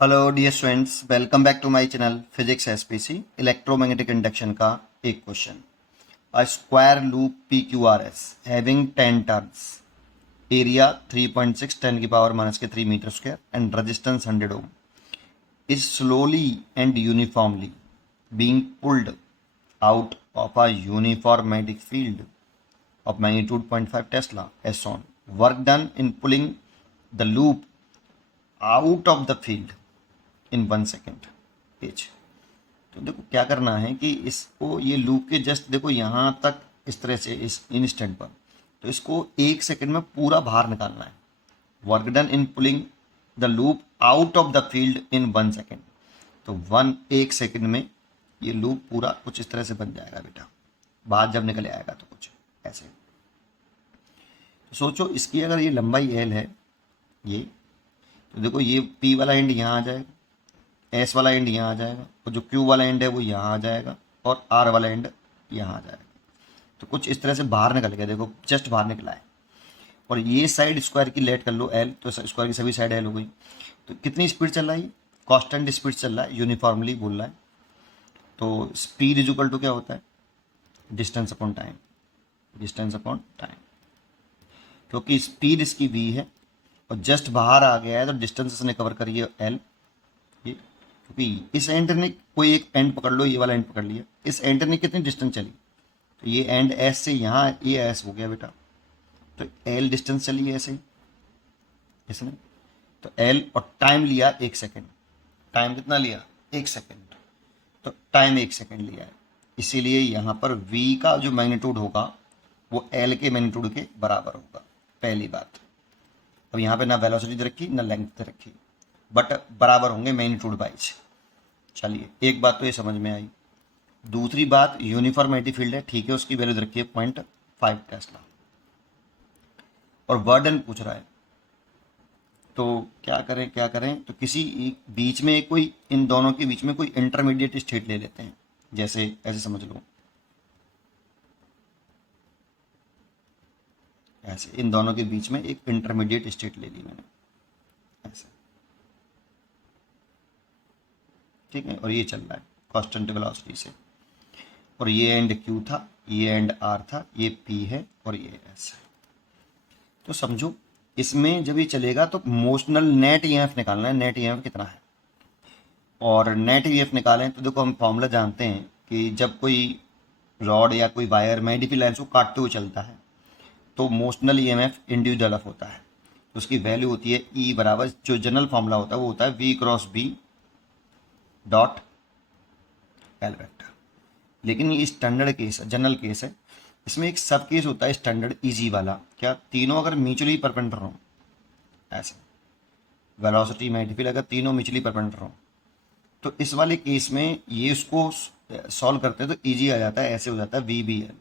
Hello dear students, welcome back to my channel physics SPC. Electromagnetic induction का एक क्वेश्चन। A square loop P Q R S having 10 turns, area 3.6 10 की power minus के 3 metre square and resistance 100 ohm is slowly and uniformly being pulled out of a uniform magnetic field of magnitude 0.5 Tesla as shown. Work done in pulling the loop out of the field in 1 second page. तो देखो क्या करना है कि इसको ये loop के just देखो यहाँ तक इस तरह से इस इंस्टेंट पर, तो इसको 1 सेकेंड में पूरा बाहर निकालना है। Work done in pulling the loop out of the field in 1 second. तो 1 सेकेंड में ये लूप पूरा कुछ इस तरह से बन जाएगा बेटा, बाहर जब निकल आएगा तो कुछ ऐसे। तो सोचो इसकी अगर ये लंबाई एल है ये, तो देखो ये पी वाला एंड यहाँ आ जाएगा, एस वाला एंड यहाँ आ जाएगा, और जो क्यू वाला एंड है वो यहाँ आ जाएगा, और आर वाला एंड यहाँ आ जाएगा। तो कुछ इस तरह से बाहर निकल गया, देखो जस्ट बाहर निकला है। और ये साइड स्क्वायर की लेट कर लो एल, तो स्क्वायर की सभी साइड एल हो गई। तो कितनी स्पीड चल रहा है? कांस्टेंट स्पीड चल रहा है, यूनिफॉर्मली बोल रहा है। तो स्पीड इज इक्वल टू क्या होता है? Distance upon time. Distance upon time, क्योंकि स्पीड इसकी वी है और जस्ट बाहर आ गया है, तो डिस्टेंस इसने कवर करी है एल। ये क्योंकि इस एंड ने कोई एक एंड पकड़ लो, ये वाला एंड पकड़ लिया, इस एंड ने कितनी डिस्टेंस चली? तो ये एंड एस से यहाँ ये एस हो गया बेटा, तो एल डिस्टेंस चली ऐसे ही इसने। तो एल और टाइम लिया 1 सेकेंड। टाइम कितना लिया? 1 सेकेंड। तो टाइम 1 सेकेंड लिया है, इसीलिए यहाँ पर v का जो मैग्नीट्यूड होगा वो एल के मैग्नीट्यूड के बराबर होगा। पहली बात। अब यहाँ पे ना वेलोसिटी रखी ना लेंथ रखी, बट बराबर होंगे मैग्नीट्यूड वाइज। चलिए एक बात तो ये समझ में आई। दूसरी बात, यूनिफॉर्मिटी फील्ड है, ठीक है, उसकी वैल्यू रखिए 0.5 टेस्ला। और बर्डन पूछ रहा है, तो क्या करें तो किसी बीच में कोई, इन दोनों के बीच में कोई इंटरमीडिएट स्टेट ले लेते हैं। जैसे ऐसे समझ लो, ऐसे इन दोनों के बीच में एक इंटरमीडिएट स्टेट ले ली मैंने ऐसे, ठीक है। और ये चल रहा है कांस्टेंट वेलोसिटी से, और ये एंड क्यू था, ये एंड आर था, ये पी है और ये एस है। तो समझो इसमें जब ये चलेगा तो मोशनल नेट ईएमएफ निकालना है। नेट ईएमएफ कितना है? और नेट ईएमएफ निकालें तो देखो हम फॉर्मूला जानते हैं कि जब कोई रॉड या कोई वायर मैग्नेटिक लाइंस को काटते हुए चलता है तो मोशनल ईएमएफ इंड्यूस्ड एलएफ होता है। तो उसकी वैल्यू होती है ई बराबर, जो जनरल फॉर्मूला होता है वो होता है v cross B dot L vector. लेकिन ये स्टैंडर्ड केस है, जनरल केस है। इसमें एक सब केस होता है स्टैंडर्ड इजी वाला। क्या? तीनों अगर म्यूचुअली परपेंडिकुलर हो, ऐसे वेलोसिटी मैग्नेटिक फील्ड अगर तीनों म्यूचुअली परपेंडिकुलर हो, तो इस वाले केस में ये उसको सॉल्व करते हैं तो इजी आ जाता है, ऐसे हो जाता है वी बी एल।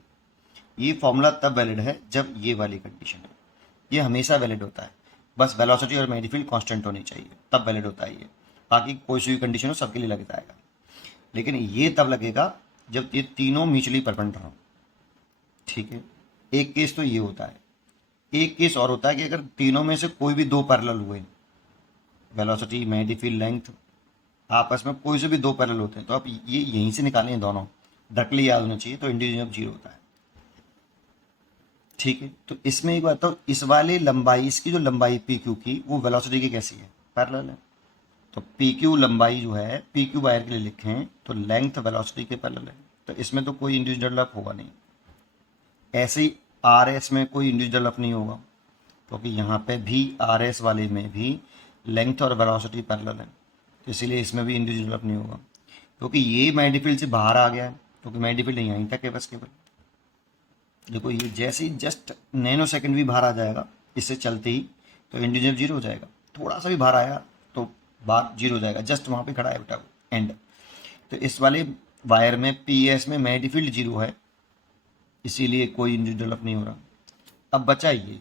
ये फॉर्मूला तब वैलिड है जब ये वाली कंडीशन है। ये हमेशा वैलिड होता है, बस वेलोसिटी और मैग्नेटिक फील्ड कांस्टेंट होनी चाहिए, तब वैलिड होता है ये। बाकी कोई सी भी कंडीशन हो सबके लिए लग जाएगा, लेकिन ये तब लगेगा जब ये तीनों म्यूचुअली परपेंडिकुलर हो, ठीक है। एक केस तो ये होता है। एक केस और होता है कि अगर तीनों में से कोई भी दो पैरेलल हुए, वेलोसिटी मैग्नेटिक फील्ड लेंथ, आपस में कोई से भी दो पैरेलल होते हैं, तो आप ये यहीं से निकालें दोनों, डायरेक्टली याद होना चाहिए, तो इंडिविजुअल जीरो होता है, ठीक है। तो इसमें एक बात, तो इस वाले लंबाई, इसकी जो लंबाई पी क्यू की, वो वेलोसिटी की कैसी है? पैरेलल है। तो पी क्यू लंबाई जो है, पी क्यू वायर के लिए लिखें तो लेंथ वेलोसिटी के पैरेलल है, तो इसमें तो कोई इंडिविजुअल डेवलप होगा नहीं। ऐसे ही आर एस में कोई इंडिविजुअल डेवलप नहीं होगा, क्योंकि यहाँ पे भी आर एस वाले में भी लेंथ और वेलोसिटी पैरेलल है, तो इसीलिए इसमें भी इंडिविजुअल डेवलप नहीं होगा। क्योंकि ये मैग्नेटिक फील्ड से बाहर आ गया है, क्योंकि मैग्नेटिक फील्ड यहीं तक है बस केवल। देखो ये जैसे ही जस्ट नैनो सेकंड भी बाहर आ जाएगा इससे चलते ही, तो इंडिविजुअल जीरो हो जाएगा। थोड़ा सा भी बाहर आया तो बार जीरो हो जाएगा, जस्ट वहाँ पे खड़ा है बेटा एंड। तो इस वाले वायर में पी एस में मैग्नेटिक फील्ड जीरो है, इसीलिए कोई इंडिविजुअल डेवलप नहीं हो रहा। अब बचा ये,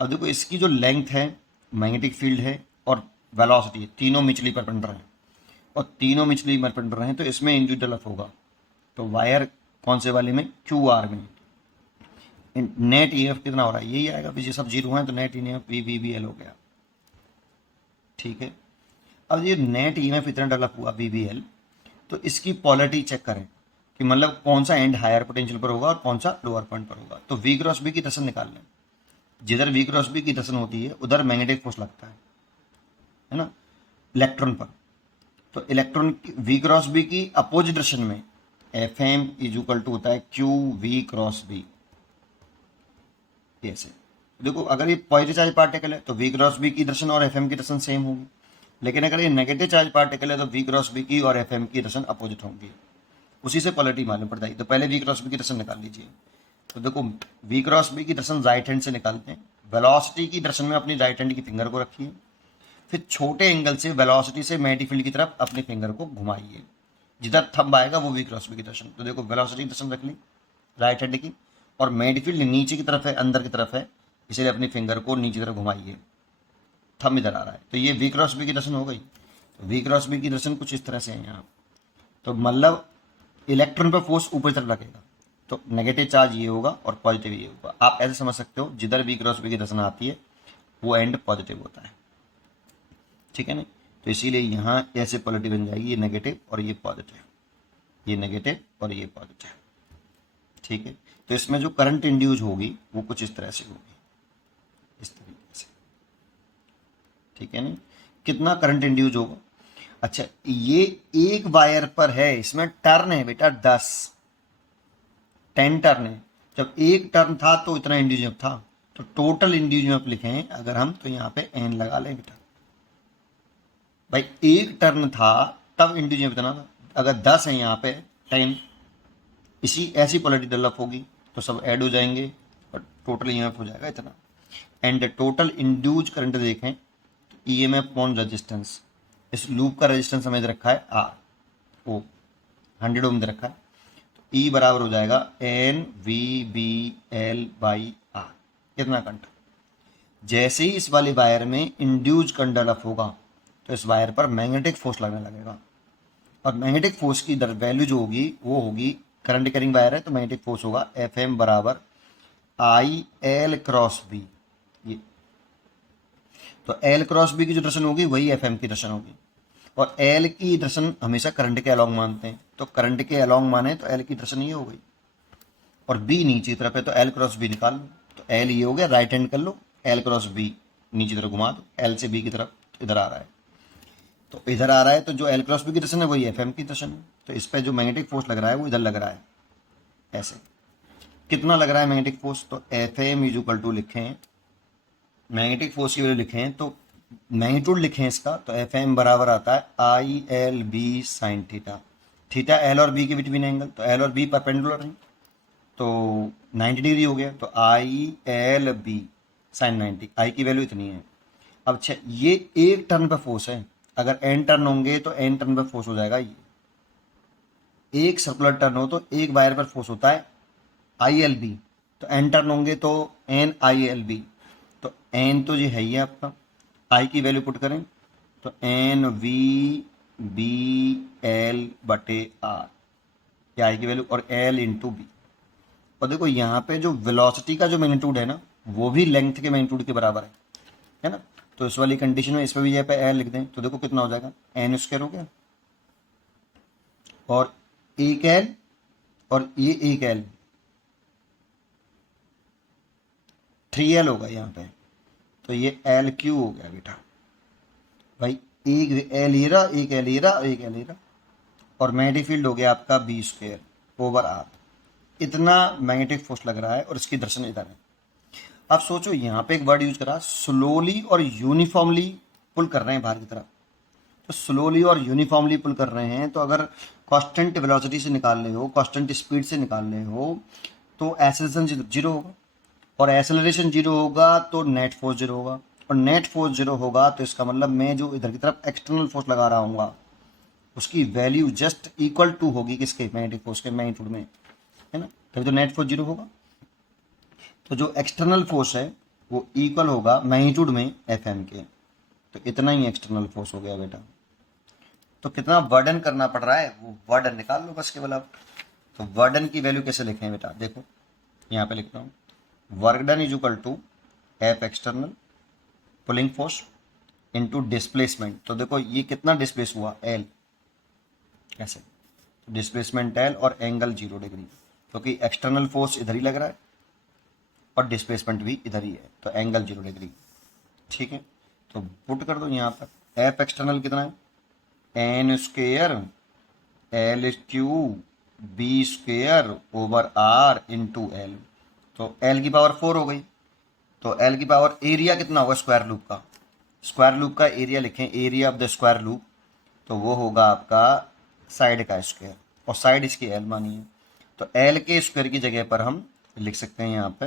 अब देखो इसकी जो लेंथ है, मैग्नेटिक फील्ड है और वेलोसिटी है, तीनों म्यूचुअली परपेंडिकुलर हैं, और तीनों म्यूचुअली परपेंडिकुलर हैं, तो इसमें इंडिविजुअल डेवलप होगा। तो वायर कौन से वाले में? क्यू आर में। नेट ईएमएफ कितना हो रहा है? यही आएगा, ये सब जीरो है तो net EMF v B B L हो गया, ठीक है। अब ये नेट ईएमएफ इतना डेवलप हुआ बीबीएल, तो इसकी पोलैरिटी चेक करें कि मतलब कौन सा एंड हायर पोटेंशियल पर होगा और कौन सा लोअर पॉइंट पर होगा। तो वी क्रॉस बी की दर्शन निकाल लें। जिधर वी क्रॉस बी की दर्शन होती है उधर मैग्नेटिक फोर्स लगता है ना, इलेक्ट्रॉन पर। तो इलेक्ट्रॉन वी क्रॉस बी की अपोजिट डायरेक्शन में F M is equal to होता है क्यू वी क्रॉस बी। ऐसे देखो, अगर ये पॉजिटिव चार्ज पार्टिकल है तो वी क्रॉस बी की डायरेक्शन और एफ एम की डायरेक्शन सेम होगी, लेकिन अगर ये नेगेटिव चार्ज पार्टिकल है तो वी क्रॉस बी की और एफ एम की डायरेक्शन अपोजिट होंगी। उसी से पोलैरिटी मालूम पड़ता है। तो पहले वी क्रॉस बी की डायरेक्शन निकाल लीजिए। तो देखो, वी क्रॉस बी की डायरेक्शन राइट हैंड से निकालते हैं। वेलोसिटी की डायरेक्शन में अपनी राइट हैंड की फिंगर को रखिए, फिर छोटे एंगल से वेलोसिटी से मैग्नेटिक फील्ड की तरफ अपने फिंगर को घुमाइए। जिधर थंब आएगा वो वी क्रॉस बी की डायरेक्शन। तो देखो, वेलोसिटी की डायरेक्शन रख ली राइट हैंड की, और मैग्नेटिक फील्ड नीचे की तरफ है, अंदर की तरफ है, इसलिए अपनी फिंगर को नीचे की तरफ घुमाइए। थंब इधर आ रहा है, तो ये वी क्रॉस बी की डायरेक्शन हो गई। तो वी क्रॉस बी की डायरेक्शन कुछ इस तरह से है यहाँ। तो मतलब इलेक्ट्रॉन पर फोर्स ऊपर की तरफ लगेगा, तो नेगेटिव चार्ज ये होगा और पॉजिटिव ये होगा। आप ऐसे समझ सकते हो, जिधर वी क्रॉस बी की डायरेक्शन आती है वो एंड पॉजिटिव होता है, ठीक है ना। तो इसीलिए यहाँ ऐसे पोलैरिटी बन जाएगी, ये नेगेटिव और ये पॉजिटिव, ये नेगेटिव और ये पॉजिटिव, ठीक है। तो इसमें जो करंट इंड्यूस होगी वो कुछ इस तरह से होगी, इस तरीके से, ठीक है ना। कितना करंट इंड्यूस होगा? अच्छा, ये एक वायर पर है, इसमें टर्न है बेटा 10 टर्न है। जब एक टर्न था तो इतना इंड्यूस था, तो टोटल इंड्यूस लिखें अगर हम, तो यहाँ पे एन लगा लें बेटा। भाई एक टर्न था तब इंड्यूस इतना था, अगर 10 है यहाँ पे 10, इसी ऐसी पोलैरिटी डेवलप होगी तो सब ऐड हो जाएंगे और टोटल ईएमएफ हो जाएगा इतना। एंड टोटल इंड्यूज करंट देखें तो ईएमएफ अपॉन रेजिस्टेंस, इस लूप का रेजिस्टेंस हमें रखा है आर ओ, 100 ओम दे रखा है। तो ई बराबर हो जाएगा N v B L by R, कितना करंट। जैसे ही इस वाले वायर में इंड्यूज करंट डेवलप होगा तो इस वायर पर मैग्नेटिक फोर्स लगने लगेगा, और मैग्नेटिक फोर्स की वैल्यू जो होगी वो होगी, करंट कैरिंग वायर है तो मैग्नेटिक फोर्स होगा एफ एम बराबर आई एल क्रॉस बी। ये तो एल क्रॉस बी की जो डायरेक्शन होगी वही एफ एम की डायरेक्शन होगी, और एल की डायरेक्शन हमेशा करंट के अलॉन्ग मानते हैं, तो करंट के अलॉन्ग माने तो एल की डायरेक्शन ये हो गई, और बी नीचे की तरफ है तो एल क्रॉस बी निकाल लो। तो एल ये हो गया, राइट हैंड कर लो, एल क्रॉस बी नीचे की तरफ घुमा दो, एल से बी की तरफ इधर आ रहा है, तो इधर आ रहा है, तो जो एल क्रॉस बी की डायरेक्शन है वही एफ एम की डायरेक्शन है। तो इस पर जो मैग्नेटिक फोर्स लग रहा है वो इधर लग रहा है, ऐसे। कितना लग रहा है मैग्नेटिक फोर्स? तो F M is equal to लिखें, मैग्नेटिक फोर्स की वैल्यू लिखें तो मैग्नीट्यूड लिखें इसका, तो एफ एम बराबर आता है I L B sine theta. Theta L और बी के बिटवीन एंगल, तो एल और बी परपेंडिकुलर हैं तो 90 डिग्री हो गया, तो I L B sine 90, I की वैल्यू इतनी है। अब अच्छा, ये एक टर्न पर फोर्स है, अगर एन टर्न होंगे तो एन टर्न पर फोर्स हो जाएगा। ये एक सर्कुलर टर्न हो तो एक वायर पर फोर्स होता है आई एल बी, तो एन टर्न होंगे तो एन आई एल बी। तो एन तो ये है ही आपका, आई की वैल्यू पुट करें तो एन वी बी एल बटे आर, ये आई की वैल्यू, और एल इंटू बी। और देखो यहाँ पे जो वेलोसिटी का जो मैग्नीट्यूड है ना वो भी लेंथ के मैग्नीट्यूड के बराबर है ना। तो इस वाली कंडीशन में इस पर भी यहाँ पे एल लिख दें तो देखो कितना हो जाएगा, एन स्क्वायर हो गया, और एक एल और ये एक एल, 3L होगा यहाँ पे, तो ये एल क्यू हो गया बेटा। भाई एक एल ये रहा, एक एल ये रहा, एक एल ये रहा, और मैग्नेटिक फील्ड हो गया आपका बी स्क्वायर ओवर आर। इतना मैग्नेटिक फोर्स लग रहा है और इसकी दर्शन इधर है। अब सोचो यहाँ पे एक वर्ड यूज करा, स्लोली और यूनिफॉर्मली पुल कर रहे हैं बाहर की तरफ। तो स्लोली और यूनिफॉर्मली पुल कर रहे हैं, तो अगर कांस्टेंट वेलोसिटी से निकाल रहे हो, कांस्टेंट स्पीड से निकाल रहे हो, तो एक्सेलरेशन जीरो होगा, और एक्सेलरेशन जीरो होगा तो नेट फोर्स जीरो होगा, और नेट फोर्स जीरो होगा तो इसका मतलब मैं जो इधर की तरफ एक्सटर्नल फोर्स लगा रहा हूँ उसकी वैल्यू जस्ट इक्वल टू होगी किसके, मैग्नेटिक फोर्स के मैग्नीट्यूड में, है ना। तभी तो नेट फोर्स जीरो होगा। तो जो एक्सटर्नल फोर्स है वो इक्वल होगा मैग्नीट्यूड में एफ एम के, तो इतना ही एक्सटर्नल फोर्स हो गया बेटा। तो कितना वर्डन करना पड़ रहा है वो वर्डन निकाल लो बस केवल आप। तो वर्डन की वैल्यू कैसे लिखें बेटा, देखो यहाँ पे लिखता हूँ, work done is equal to F external pulling force into displacement. तो देखो ये कितना डिस्प्लेस हुआ, एल, ऐसे डिस्प्लेसमेंट एल और एंगल 0 डिग्री, क्योंकि एक्सटर्नल फोर्स इधर ही लग रहा है और डिस्प्लेसमेंट भी इधर ही है, तो एंगल 0 डिग्री। ठीक है, तो पुट कर दो यहाँ पर। एफ एक्सटर्नल कितना है, N square L q B square over R into L. तो एल की पावर 4 हो गई, तो एल की पावर एरिया कितना होगा स्क्वायर लूप का, स्क्वायर लूप का एरिया लिखें, area of the square loop, तो वो होगा आपका साइड का स्क्वायर, और साइड इसकी एल मानी है, तो एल के स्क्वायर की जगह पर हम लिख सकते हैं यहाँ पे,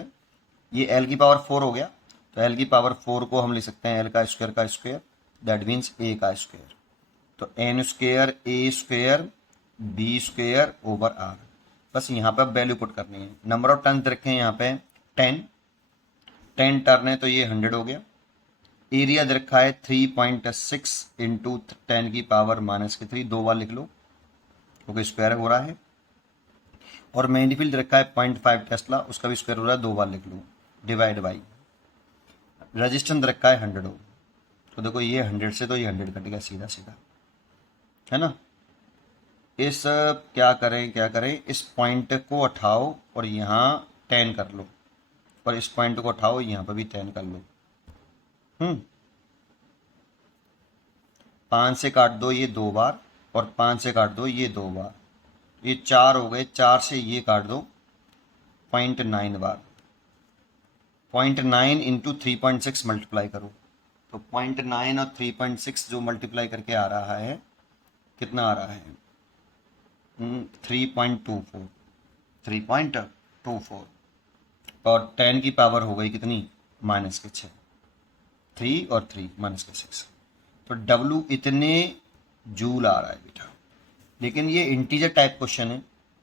ये एल की पावर 4 हो गया, तो एल की पावर 4 को हम लिख सकते हैं एल का स्क्वायर, दैट मीन्स ए का स्क्वायर, तो N square A square B square over R. बस यहाँ पर वैल्यू पुट करनी है। नंबर ऑफ टर्न रखे हैं यहाँ पे 10 टर्न है, तो ये 100 हो गया। एरिया दे रखा है 3.6 इंटू 10 की पावर -3, 2 बार लिख लो क्योंकि स्क्वायर हो रहा है। और मैग्नीफील्ड रखा है 0.5 टेस्ला, उसका भी स्क्वायर हो रहा है, 2 बार लिख लो, डिवाइड बाई। रेजिस्टेंस रखा है 100 ओम, तो देखो ये 100 से तो ये 100 कट गया सीधा सीधा, है ना। इस क्या करें, इस पॉइंट को उठाओ और यहाँ 10 कर लो, और इस पॉइंट को उठाओ यहाँ पर भी 10 कर लो। 5 से काट दो ये 2 बार, और 5 से काट दो ये 2 बार, ये 4 हो गए, 4 से ये काट दो 0.9 बार, 0.9 इंटू 3.6 मल्टीप्लाई करो, तो 0.9 और 3.6 जो मल्टीप्लाई करके आ रहा है, कितना आ रहा है, 3.24, 3.24, और 10 की पावर हो गई कितनी, -6, 3 और 3 -6, तो W इतने जूल आ रहा है बेटा। लेकिन ये इंटीजर टाइप क्वेश्चन है,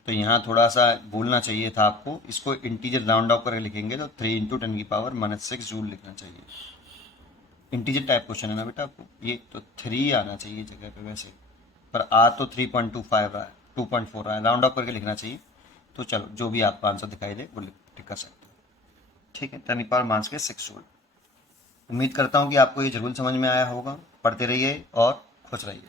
तो यहाँ थोड़ा सा बोलना चाहिए था आपको, इसको इंटीजर राउंड ऑफ करके लिखेंगे तो 3 इंटू 10 की पावर -6 जूल लिखना चाहिए। इंटीजर टाइप क्वेश्चन है ना बेटा आपको, ये तो 3 आना चाहिए जगह पे वैसे, पर आ तो 3.25 रहा है, 2.4 रहा है, राउंड ऑफ करके लिखना चाहिए। तो चलो जो भी आपका आंसर दिखाई दे वो लिख कर सकते हो। ठीक है, 10 की पावर -6 जूल। उम्मीद करता हूँ कि आपको ये जरूर समझ में आया होगा। पढ़ते रहिए और खुश रहिए।